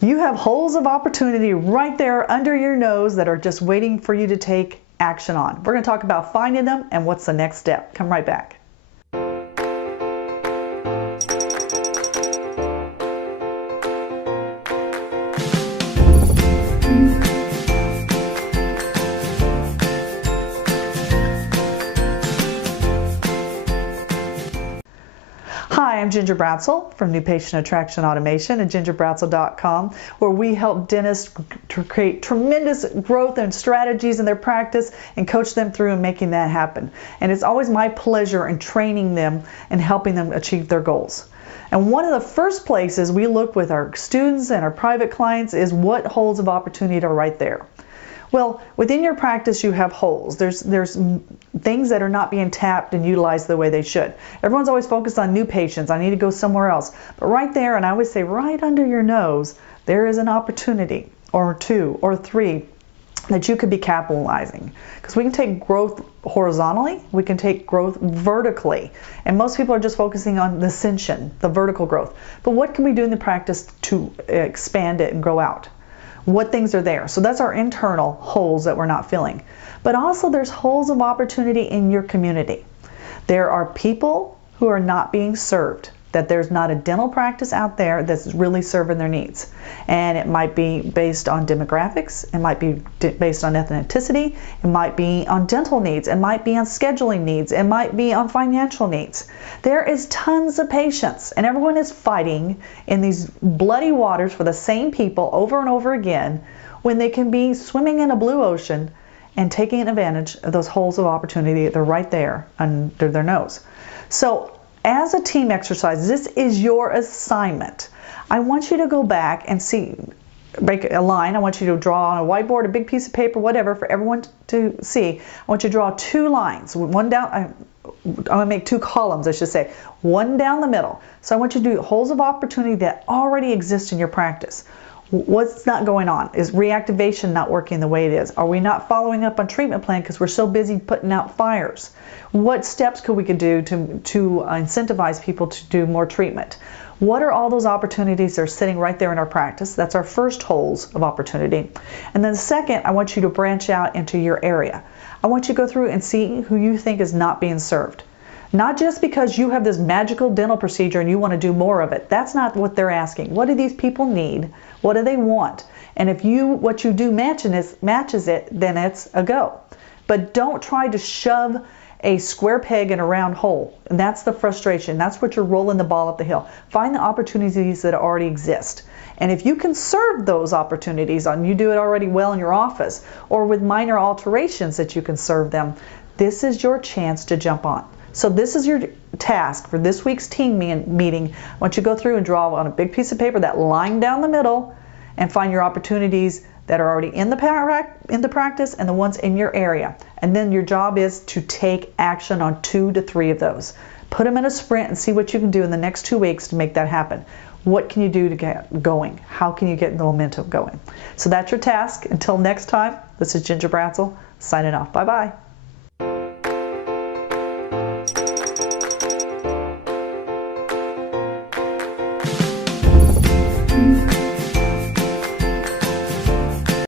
You have holes of opportunity right there under your nose that are just waiting for you to take action on. We're going to talk about finding them and what's the next step. Come right back. Hi, I'm Ginger Bratzel from New Patient Attraction Automation at gingerbratzel.com, where we help dentists to create tremendous growth and strategies in their practice and coach them through and making that happen. And it's always my pleasure in training them and helping them achieve their goals. And one of the first places we look with our students and our private clients is what holes of opportunity are right there. Well, within your practice you have holes. There's things that are not being tapped and utilized the way they should. Everyone's always focused on new patients. I need to go somewhere else. But right there, and I always say right under your nose, there is an opportunity or two or three that you could be capitalizing. Because we can take growth horizontally, we can take growth vertically. And most people are just focusing on the ascension, the vertical growth. But what can we do in the practice to expand it and grow out? What things are there? So that's our internal holes that we're not filling. But also there's holes of opportunity in your community. There are people who are not being served, that there's not a dental practice out there that's really serving their needs. And it might be based on demographics, it might be based on ethnicity, it might be on dental needs, it might be on scheduling needs, it might be on financial needs. There is tons of patients, and everyone is fighting in these bloody waters for the same people over and over again when they can be swimming in a blue ocean and taking advantage of those holes of opportunity that are right there under their nose. So as a team exercise, this is your assignment. I want you to go back and break a line. I want you to draw on a whiteboard, a big piece of paper, whatever, for everyone to see. I want you to draw two lines, one down, I'm going to make two columns, I should say, one down the middle. So I want you to do holes of opportunity that already exist in your practice. What's not going on? Is reactivation not working the way it is? Are we not following up on treatment plan because we're so busy putting out fires? What steps could we do to incentivize people to do more treatment? What are all those opportunities that are sitting right there in our practice? That's our first holes of opportunity. And then second, I want you to branch out into your area. I want you to go through and see who you think is not being served. Not just because you have this magical dental procedure and you want to do more of it. That's not what they're asking. What do these people need? What do they want? And if what you do matches it, then it's a go. But don't try to shove a square peg in a round hole. And that's the frustration. That's what you're rolling the ball up the hill. Find the opportunities that already exist. And if you can serve those opportunities, and you do it already well in your office, or with minor alterations that you can serve them, this is your chance to jump on. So this is your task for this week's team meeting. I want you to go through and draw on a big piece of paper that line down the middle and find your opportunities that are already in the practice and the ones in your area. And then your job is to take action on 2 to 3 of those. Put them in a sprint and see what you can do in the next 2 weeks to make that happen. What can you do to get going? How can you get the momentum going? So that's your task. Until next time, this is Ginger Bratzel signing off. Bye-bye.